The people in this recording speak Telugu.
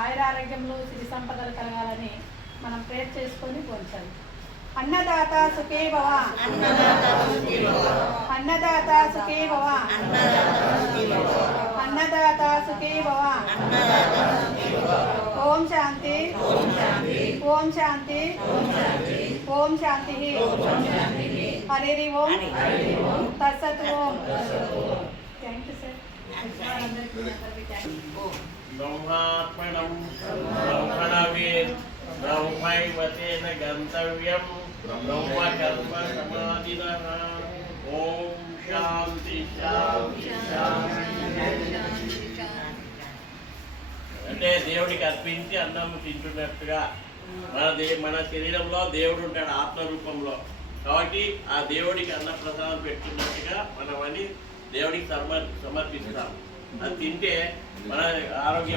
ఆయురారోగ్యంలో సిరి సంపదలు కలగాలని మనం ప్రేర్ చేసుకొని పోంచాలి. అన్నదాత సుఖీ భవ, అన్నదాత సుఖీ భవ, అన్నదాత సుఖీ భవ. ఓం శాంతి, ఓం శాంతి, ఓం శాంతి. హరి ఓం తత్సత్ ఓం. Thank you sir. బ్రహ్మాత్మనం బ్రహ్మణవేద్ బ్రహ్మైవతేన గంతవ్యం బ్రహ్మకర్మ సమాధినః. ఓం శాంతి శాంతి శాంతి. అంటే దేవుడికి అర్పించి అన్నం తింటున్నట్టుగా మన శరీరంలో దేవుడు ఉంటాడు ఆత్మ రూపంలో. కాబట్టి ఆ దేవుడికి అన్న ప్రసాదం పెట్టుకున్నట్టుగా మనం అని దేవుడికి సమర్పిస్తాం. అది తింటే మన ఆరోగ్యం